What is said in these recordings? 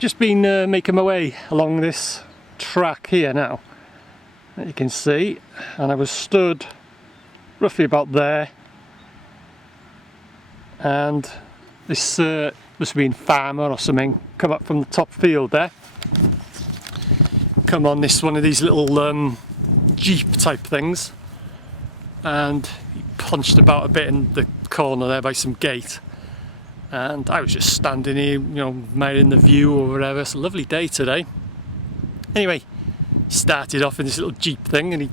just been making my way along this track here now, that you can see, and I was stood roughly about there, and this must have been farmer or something come up from the top field there, come on this one of these little jeep type things, and he punched about a bit in the corner there by some gate. And I was just standing here, you know, admiring the view or whatever. It's a lovely day today. Anyway, he started off in this little jeep thing, and he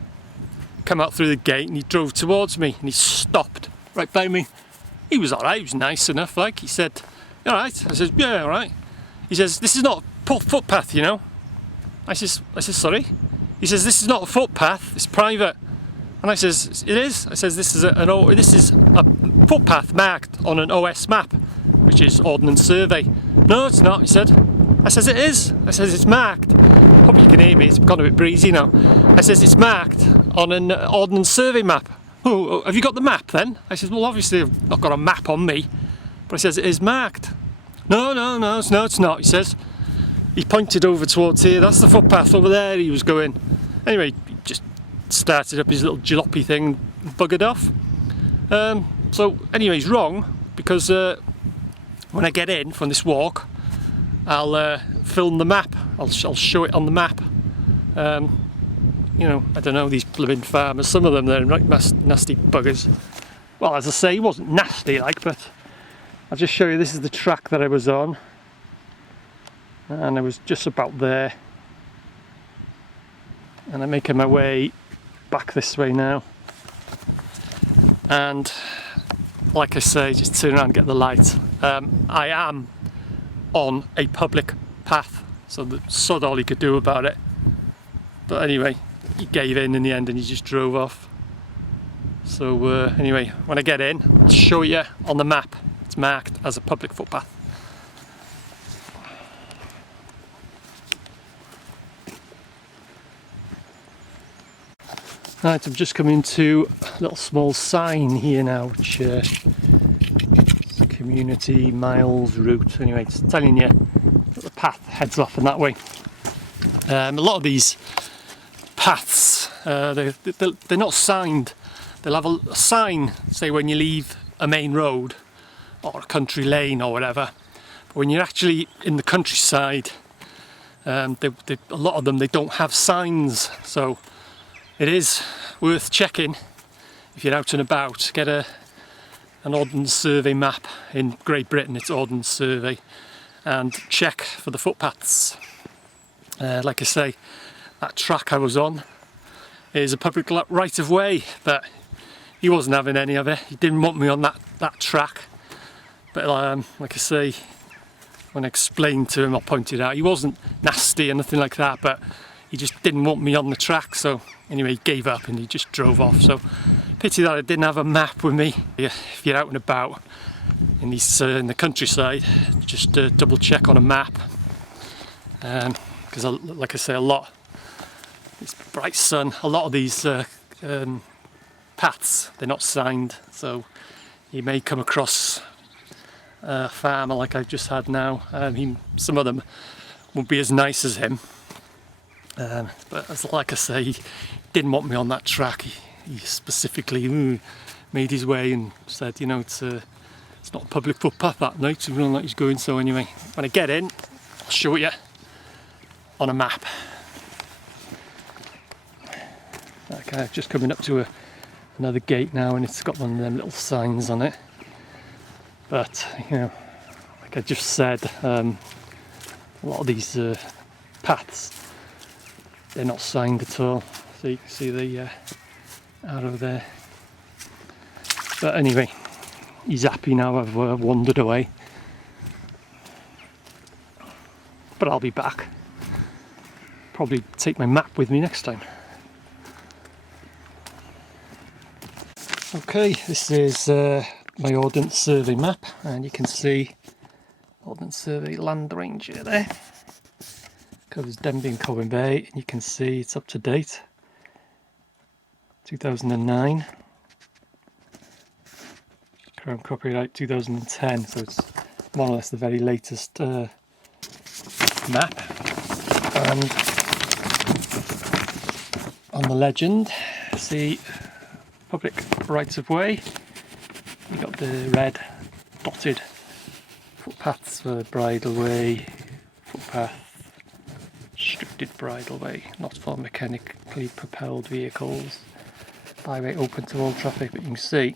come out through the gate and he drove towards me, and he stopped right by me. He was alright, he was nice enough, like. He said, "You alright?" I said, "Yeah, alright." He says, "This is not a footpath, you know." I says, "Sorry?" He says, "This is not a footpath, it's private." And I says, "It is." I says, this is a footpath marked on an OS map, which is Ordnance Survey." "No, it's not," he said. I says, "It is." I says, "It's marked." Hope you can hear me, it's gone a bit breezy now. I says, "It's marked on an Ordnance Survey map." "Oh, have you got the map then?" I says, "Well, obviously I've not got a map on me." But I says, "It is marked." No, it's not," he says. He pointed over towards here, "That's the footpath over there," he was going. Anyway, he just started up his little jalopy thing and buggered off. So anyway, he's wrong, because when I get in from this walk, I'll film the map. I'll show it on the map. You know, I don't know, these blooming farmers, some of them, they're right nasty buggers. Well, as I say, he wasn't nasty like, but I'll just show you, this is the track that I was on, and I was just about there, and I'm making my way back this way now, and like I say, just turn around and get the light. I am on a public path, so that's sod all he could do about it. But anyway, he gave in the end and he just drove off. So anyway, when I get in, I'll show you on the map. It's marked as a public footpath. Right, I'm just coming to a little small sign here now, which community miles route. Anyway, it's telling you that the path heads off in that way. A lot of these paths, they're not signed. They'll have a sign, say when you leave a main road or a country lane or whatever. But when you're actually in the countryside, a lot of them, they don't have signs. So it is worth checking if you're out and about. Get an Ordnance Survey map. In Great Britain it's Ordnance Survey, and check for the footpaths. Like I say, that track I was on is a public right of way, but he wasn't having any of it. He didn't want me on that track. But like I say, when I explained to him, I pointed out, he wasn't nasty or nothing like that, but he just didn't want me on the track. So anyway, he gave up and he just drove off. So pity that I didn't have a map with me. If you're out and about in these in the countryside, just double check on a map, because like I say, a lot, it's bright sun, a lot of these paths, they're not signed, so you may come across a farmer like I've just had now. Some of them won't be as nice as him, but like I say, he didn't want me on that track. He specifically made his way and said, you know, it's not a public footpath that night, so we don't know he's going. So anyway, when I get in, I'll show you on a map. Okay, I'm just coming up to another gate now, and it's got one of them little signs on it. But you know, like I just said, a lot of these paths, they're not signed at all. So you can see the arrow there. But anyway, he's happy now. I've wandered away, but I'll be back. Probably take my map with me next time. Okay, this is my Ordnance Survey map, and you can see Ordnance Survey Land Ranger there. Covers Denbigh and Colwyn Bay, and you can see it's up to date. 2009. Crown copyright 2010, so it's more or less the very latest map, and on the legend see public rights of way. You got the red dotted footpaths for bridleway, footpath, restricted bridleway, not for mechanically propelled vehicles, byway open to all traffic. But you can see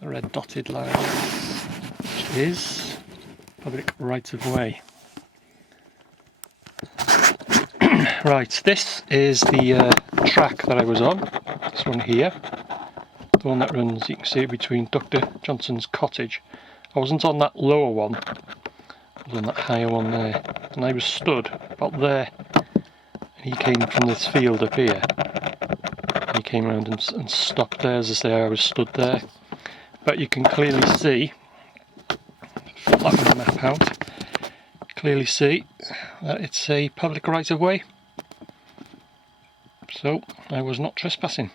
the red dotted line, which is public rights of way. Right, this is the track that I was on, this one here, the one that runs, you can see it, between Dr. Johnson's cottage. I wasn't on that lower one, I was on that higher one there, and I was stood about there, and he came from this field up here. He came around and stopped there. As I say, I was stood there, but you can clearly see, flatten the map out, clearly see that it's a public right of way. So I was not trespassing.